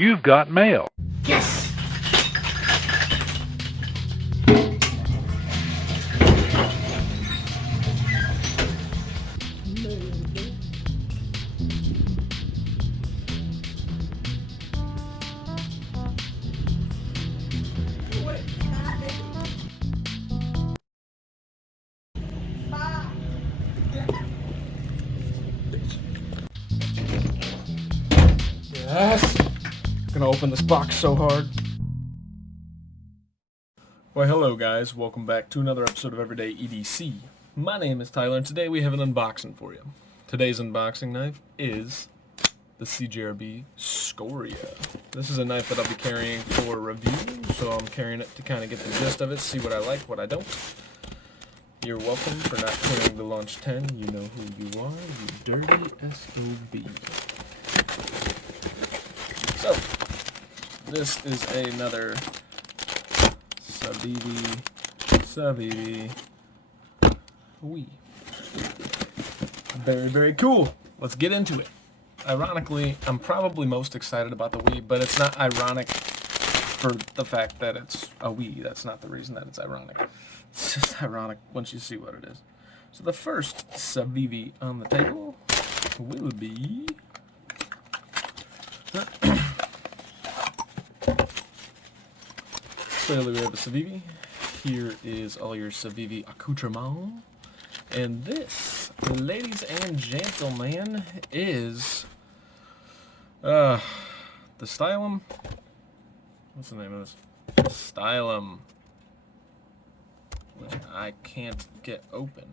You've got mail. Yes! Yes! I'm gonna open this box so hard. Why, hello guys, welcome back to another episode of Everyday EDC. My name is Tyler, and today we have an unboxing for you. Today's unboxing knife is the CJRB Scoria. This is a knife that I'll be carrying for review, so I'm carrying it to kind of get the gist of it, see what I like, what I don't. You're welcome for not carrying the Launch 10. You know who you are, you dirty SOB. So, this is another Civivis. Very, very cool. Let's get into it. Ironically, I'm probably most excited about the Wii, but it's not ironic for the fact that it's a Wii. That's not the reason that it's ironic. It's just ironic once you see what it is. So the first Civivis on the table will be... Clearly we have a Civivis. Here is all your Civivis accoutrement. And this, ladies and gentlemen, is the Stylum. What's the name of this? Stylum. Which I can't get open.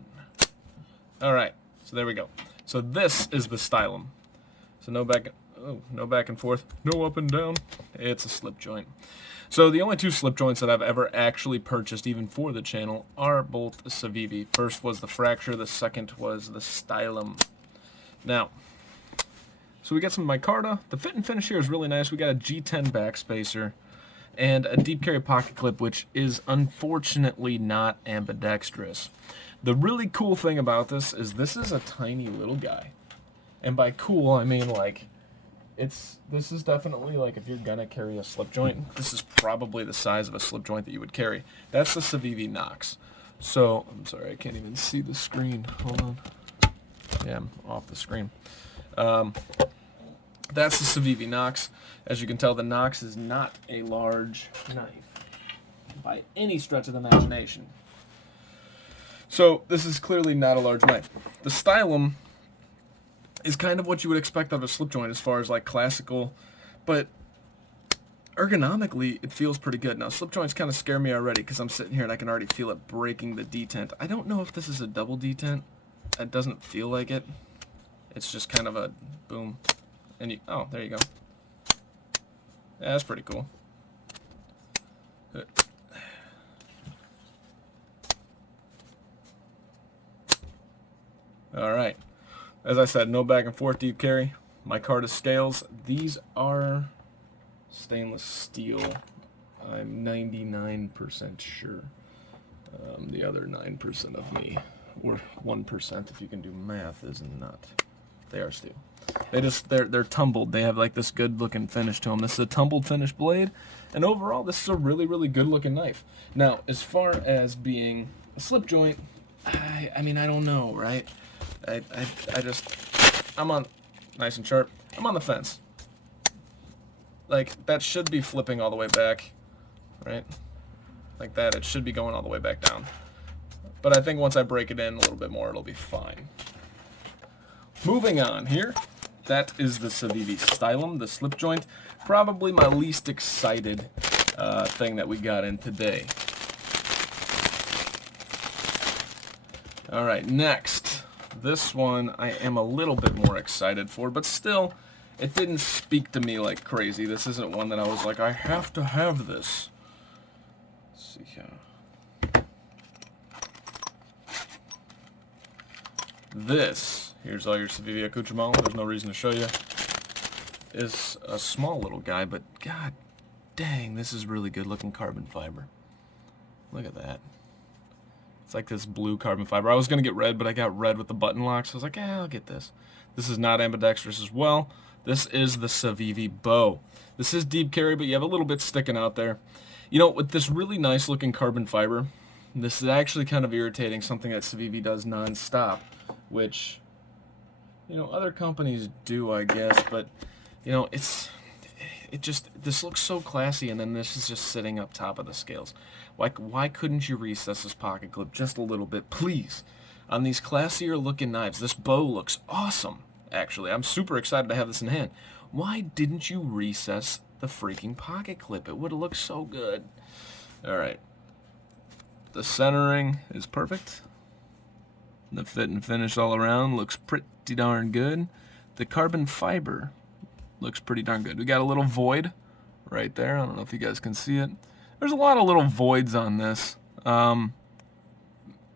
Alright, so there we go. So this is the Stylum. So no back and forth, no up and down. It's a slip joint. So the only two slip joints that I've ever actually purchased, even for the channel, are both Civivis. First was the Fracture, the second was the Stylum. Now, so we got some micarta. The fit and finish here is really nice. We got a G10 backspacer and a deep carry pocket clip, which is unfortunately not ambidextrous. The really cool thing about this is a tiny little guy. And by cool, I mean like, this is definitely like if you're gonna carry a slip joint, this is probably the size of a slip joint that you would carry. That's the Civivis Nox. So, I'm sorry, I can't even see the screen. Hold on. Yeah, I'm off the screen. That's the Civivis Nox. As you can tell, the Nox is not a large knife by any stretch of the imagination. So, this is clearly not a large knife. The Stylum is kind of what you would expect out of a slip joint as far as like classical, but ergonomically it feels pretty good. Now slip joints kind of scare me already because I'm sitting here and I can already feel it breaking the detent. I don't know if this is a double detent. It doesn't feel like it. It's just kind of a boom. And you, oh, there you go. Yeah, that's pretty cool. Alright. As I said, no back and forth deep carry. Micarta scales. These are stainless steel. I'm 99% sure. The other 9% of me, or 1% if you can do math, is not. They are steel. They're tumbled. They have like this good looking finish to them. This is a tumbled finish blade, and overall this is a really, really good looking knife. Now, as far as being a slip joint, I mean, I don't know, right? I'm on, nice and sharp, I'm on the fence. Like, that should be flipping all the way back, right? Like that, it should be going all the way back down. But I think once I break it in a little bit more, it'll be fine. Moving on here, that is the Civivis Stylum, the slip joint. Probably my least excited thing that we got in today. Alright, next. This one I am a little bit more excited for, but still, it didn't speak to me like crazy. This isn't one that I was like, I have to have this. Let's see here. This, here's all your Civivis accoutrement, there's no reason to show you, is a small little guy, but god dang, this is really good looking carbon fiber. Look at that. It's like this blue carbon fiber. I was going to get red, but I got red with the button lock, so I was like, I'll get this. This is not ambidextrous as well. This is the Civivi bow. This is deep carry, but you have a little bit sticking out there. You know, with this really nice looking carbon fiber, this is actually kind of irritating, something that Civivi does non-stop, which, you know, other companies do, I guess, but, you know, this looks so classy, and then this is just sitting up top of the scales. Why couldn't you recess this pocket clip just a little bit, please? On these classier looking knives, this bow looks awesome, actually. I'm super excited to have this in hand. Why didn't you recess the freaking pocket clip? It would have looked so good. Alright. The centering is perfect. The fit and finish all around looks pretty darn good. The carbon fiber looks pretty darn good. We got a little void right there. I don't know if you guys can see it. There's a lot of little voids on this.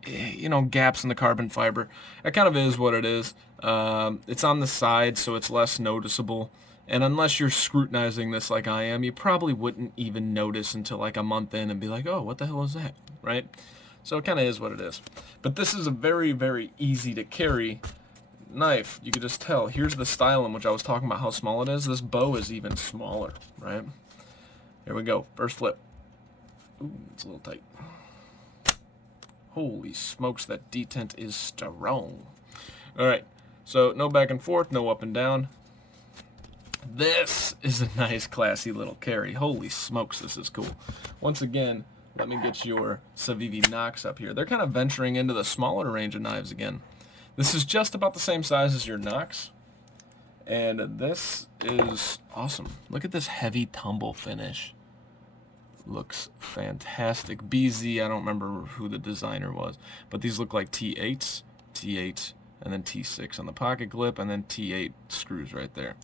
You know, gaps in the carbon fiber. It kind of is what it is. It's on the side, so it's less noticeable. And unless you're scrutinizing this like I am, you probably wouldn't even notice until like a month in and be like, oh, what the hell is that, right? So it kind of is what it is. But this is a very, very easy to carry knife. You can just tell. Here's the stylum, which I was talking about how small it is. This bow is even smaller, right? Here we go. First flip. Ooh, it's a little tight. Holy smokes, that detent is strong. Alright, so no back and forth, no up and down. This is a nice, classy little carry. Holy smokes, this is cool. Once again, let me get your Civivi Nox up here. They're kind of venturing into the smaller range of knives again. This is just about the same size as your Nox. And this is awesome. Look at this heavy tumble finish. Looks fantastic. BZ, I don't remember who the designer was, but these look like T8s, T8, and then T6 on the pocket clip, and then T8 screws right there.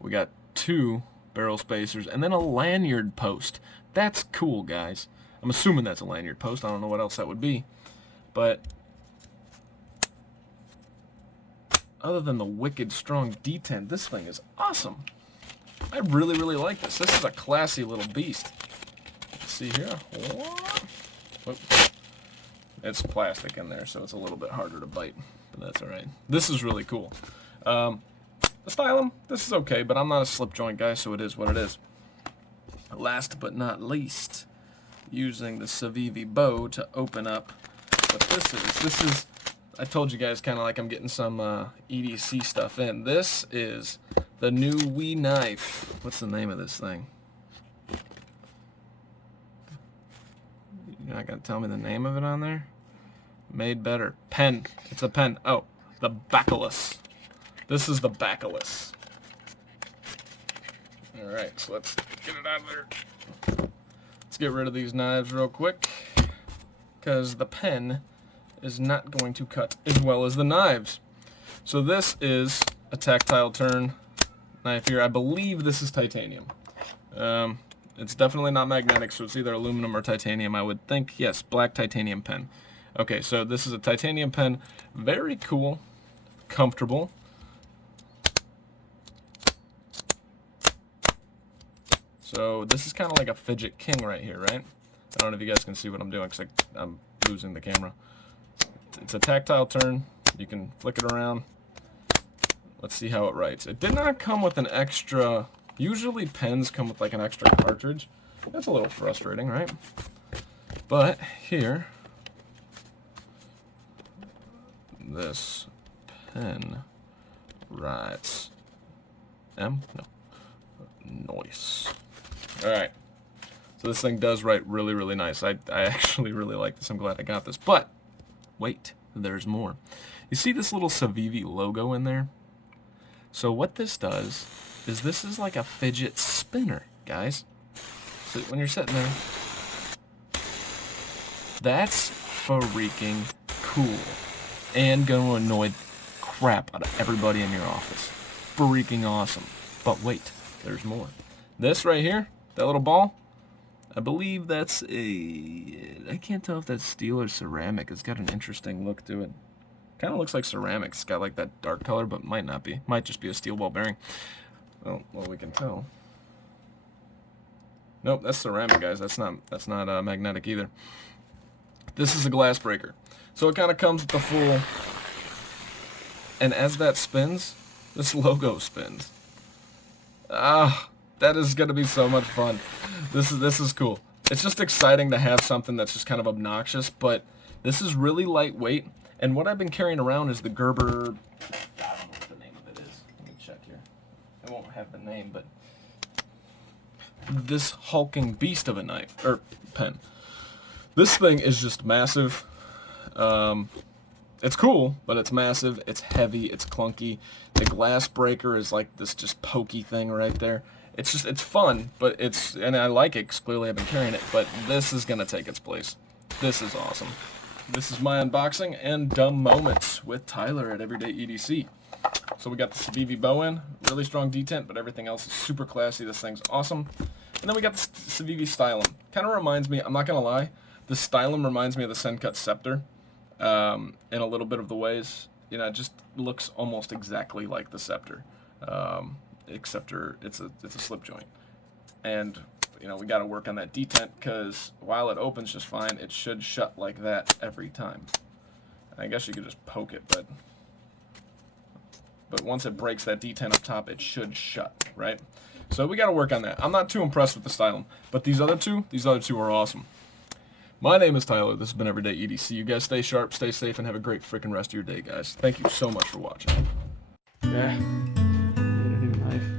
We got 2 barrel spacers, and then a lanyard post. That's cool, guys. I'm assuming that's a lanyard post. I don't know what else that would be, but other than the wicked strong detent, this thing is awesome. I really, really like this. This is a classy little beast. See here. Whoop. It's plastic in there, so it's a little bit harder to bite, but that's alright. This is really cool. The stylum, this is okay, but I'm not a slip joint guy, so it is what it is. Last but not least, using the Civivi bow to open up what this is. This is, I told you guys, kind of like I'm getting some EDC stuff in. This is the new Wee knife. What's the name of this thing? You're not going to tell me the name of it on there? Made better. Pen. It's a pen. Oh, the Bacillus. This is the Bacillus. Alright, so let's get it out of there. Let's get rid of these knives real quick, because the pen is not going to cut as well as the knives. So this is a tactile turn knife here. I believe this is titanium. It's definitely not magnetic, so it's either aluminum or titanium, I would think. Yes, black titanium pen. Okay, so this is a titanium pen. Very cool. Comfortable. So this is kind of like a fidget king right here, right? I don't know if you guys can see what I'm doing because I'm losing the camera. It's a tactile turn. You can flick it around. Let's see how it writes. It did not come with an extra... Usually pens come with like an extra cartridge. That's a little frustrating, right? But here, this pen writes M? No. Noise. Alright. So this thing does write really, really nice. I actually really like this. I'm glad I got this. But, wait, there's more. You see this little Civivi logo in there? So what this does is this is like a fidget spinner, guys. So when you're sitting there, that's freaking cool. And gonna annoy crap out of everybody in your office. Freaking awesome. But wait, there's more. This right here, that little ball, I believe that's I can't tell if that's steel or ceramic. It's got an interesting look to it. Kind of looks like ceramic. It's got like that dark color, but might not be. Might just be a steel ball bearing. Well, we can tell. Nope, that's ceramic, guys. That's not magnetic either. This is a glass breaker. So it kind of comes with the full, and as that spins, this logo spins. Ah, that is going to be so much fun. This is cool. It's just exciting to have something that's just kind of obnoxious, but this is really lightweight. And what I've been carrying around is the Gerber, I don't know what the name of it is. Let me check here. I won't have the name, but this hulking beast of a knife, or pen. This thing is just massive. It's cool, but it's massive, it's heavy, it's clunky. The glass breaker is like this just pokey thing right there. It's fun, but and I like it, 'cause clearly I've been carrying it, but this is gonna take its place. This is awesome. This is my unboxing and dumb moments with Tyler at Everyday EDC. So we got the Civivis bow in, really strong detent, but everything else is super classy. This thing's awesome. And then we got the Civivis stylum. Kind of reminds me, I'm not gonna lie, the stylum reminds me of the Sencut Scepter. In a little bit of the ways, you know, it just looks almost exactly like the Scepter, except it's a slip joint, and you know we got to work on that detent because while it opens just fine, it should shut like that every time. I guess you could just poke it, but once it breaks that detent up top, it should shut, right? So we got to work on that. I'm not too impressed with the stylum, but these other two are awesome. My name is Tyler. This has been Everyday EDC. You guys stay sharp, stay safe, and have a great freaking rest of your day, guys. Thank you so much for watching. Yeah. Need a new knife.